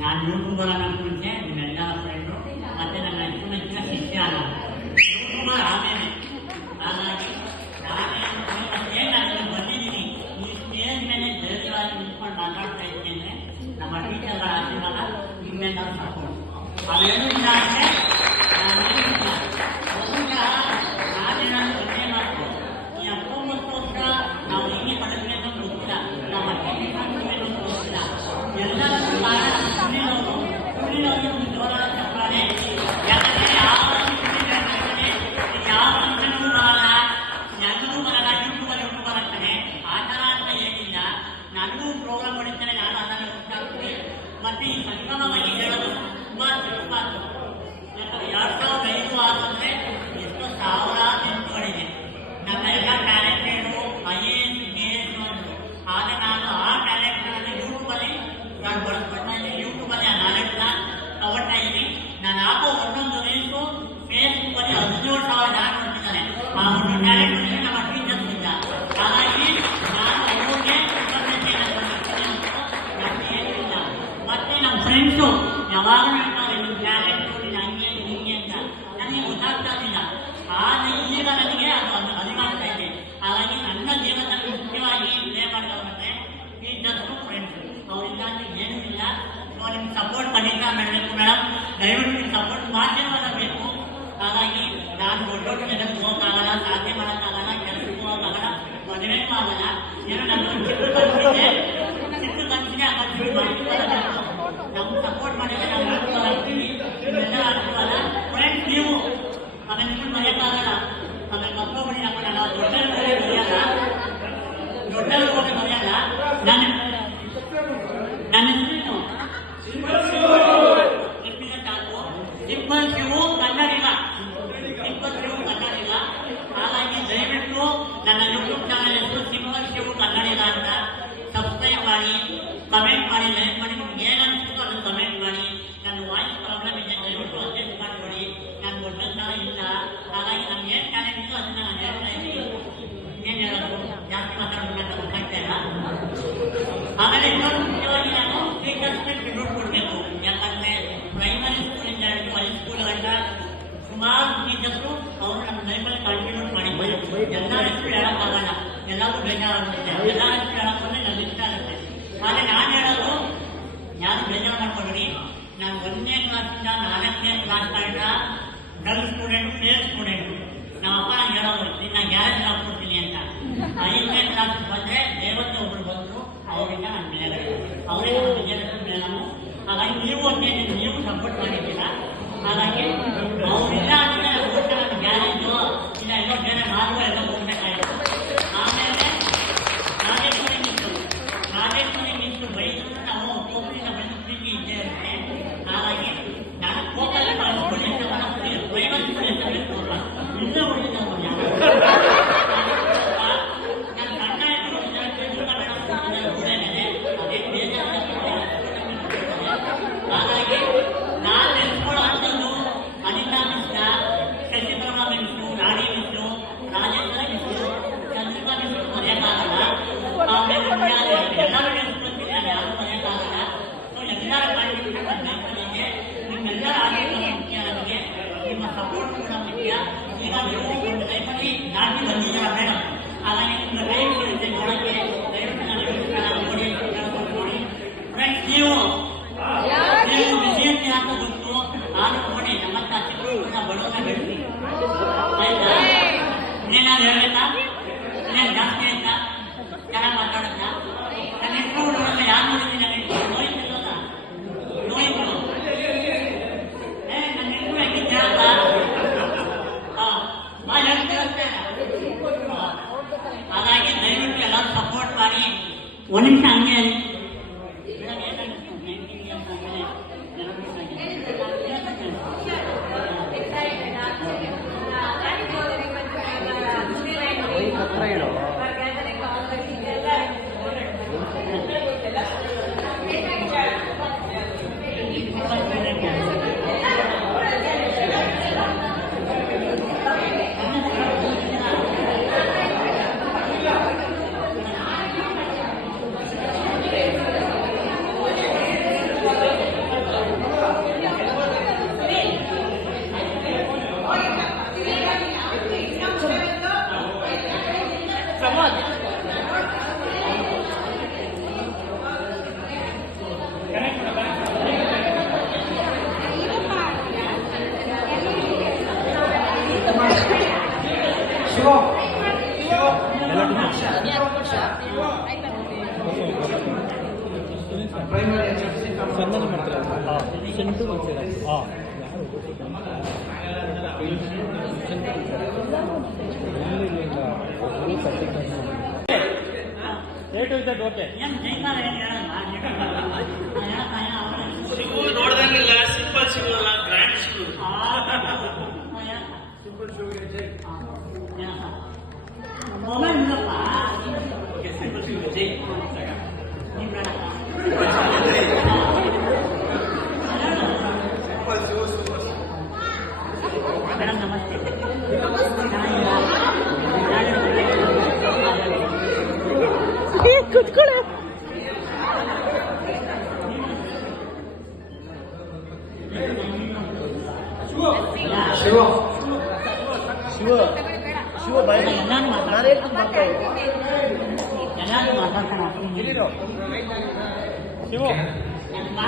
ನಾನು ಯೂಟ್ಯೂಬರನ್ನು ಕುರಿತೇ ನಿಮ್ಮೆಲ್ಲ ಫ್ರೆಂಡು ಮತ್ತೆ ನನ್ನ ಜೀವನಕ್ಕೆ ಶಿಷ್ಯ ಅಲ್ಲ ಯೂಟ್ಯೂಬರ್ ಆಮೇಲೆ ಹಾಗಾಗಿ ನಾನೇ ನಾನು ಬಂದಿದ್ದೀನಿ ಈ ಸ್ಟೇಜ್ ಮೇಲೆ ಧೈರ್ಯವಾಗಿ ನಿಂತ್ಕೊಂಡು ಮಾತಾಡ್ತಾ ಇದ್ದೇನೆ ನಮ್ಮ ಟೀಚರ್ಗಳ ಆಶೀರ್ವಾದ ನಿಮ್ಮೆಲ್ಲ ಸಾಕು ಅವೇನು ಇಲ್ಲ ಅಂದ್ರೆ ಯಾರು ಸಾವಿರ ನಿಂತ್ಕೊಂಡಿದೆ ನಮ್ಮ ಎಲ್ಲ ಅವಾಗ ನಾನು ನಾವೇನು ಅಂತ ನನಗೆ ಗೊತ್ತಾಗ್ತಾ ಇರಲಿಲ್ಲ ಆಗ ಈಗ ನನಗೆ ಅದು ಅದು ಅರಿವಾಗ್ತಾ ಹಾಗಾಗಿ ನನ್ನ ಜೀವನದಲ್ಲಿ ಮುಖ್ಯವಾಗಿ ಇದೇ ಮಾಡ್ಕೊಂಡ್ರೆ ಟೀಚರ್ಸು ಫ್ರೆಂಡ್ಸು ಅವರಿಂದ ಏನಿಲ್ಲ ಸೊ ಸಪೋರ್ಟ್ ಪಡೀತಾ ಮಾಡಬೇಕು ಮೇಡಮ್ ದಯವಿಟ್ಟು If my hero ಸುಮಾರು ಅವ್ರು ನಮ್ಮ ಲೈಫಲ್ಲಿ ಕಾಂಟ್ರಿಬ್ಯೂಟ್ ಮಾಡಿದ್ದಾರೆ. ಎಲ್ಲ ಹೆಸರು ಹೇಳೋಕ್ಕಾಗಲ್ಲ ಎಲ್ಲಾದ್ರೂ ಬೇಜಾರಾಗುತ್ತೆ. ಎಲ್ಲ ಹೆಸರು ಹೇಳೋಕ್ಕಂದ್ರೆ ನಮ್ಗೆ ಇಷ್ಟ ಆಗುತ್ತೆ. ಆದರೆ ನಾನು ಹೇಳೋದು ಯಾರು ಬೇಜಾರು ಮಾಡ್ಕೊಂಡ್ರಿ ನಾನು ಒಂದನೇ ಕ್ಲಾಸಿಂದ ನಾಲ್ಕನೇ ಕ್ಲಾಸ್ ಮಾಡಿದ ಡಲ್ ಸ್ಟೂಡೆಂಟ್ ಫೇಸ್ ಸ್ಟೂಡೆಂಟ್ ನಮ್ಮ ಅಪ್ಪ ನಾನು ಹೇಳೋದು ನಿನ್ನ ಗ್ಯಾರೇಜ್ ಅಂತ. ಐದನೇ ಕ್ಲಾಸ್ ಬಂದರೆ ದೇವತೆ ಒಬ್ಬರು ಬಂದರು ಅವರಿಂದ ನಾನು ಬೆಳೆ ಅವರೇ ನಮ್ಮ ವಿಜಯ ನಾವು. ಹಾಗಾಗಿ ನೀವು ಒಂದೇ ನೀವು ಸಪೋರ್ಟ್ ಮಾಡಿದ್ದೀರಾ? ಹಾಗಾಗಿ 我那上衣。ಹೇಳಲ್ಲ ನಾ ಹೇಳ್ತಾ ಇಲ್ಲ, ಅವ್ರೇ. ಸಿಗು ನೋಡ್ದಂಗಿಲ್ಲ ಸಿಂಪಲ್ ಸಿಗುವಲ್ಲ ಗ್ರ್ಯಾಂಡ್ ಸಿಗು ಆ, ನಾ ಹೇಳ್ತಾ. ಆ, ಹೇಳ್ತಾ. ಮೊಬೈಲ್ ಇಲ್ಲಪ್ಪ. ನೀನ್ ಬೇಡ. ಮೇಡಮ್ ನಮಸ್ತೆ ಚೆನ್ನಾಗಿದ್ದೀರಾ? ಕುತ್ಕೊಳ್ಳ ಶಿವ ಶಿವ ಬಾಯ್ ಎಲ್ಲಾನು ಮಾತಾಡ್ತಾರೆ ಎಲ್ಲಾನು ಮಾತಾಡ್ತಾನೆ 我们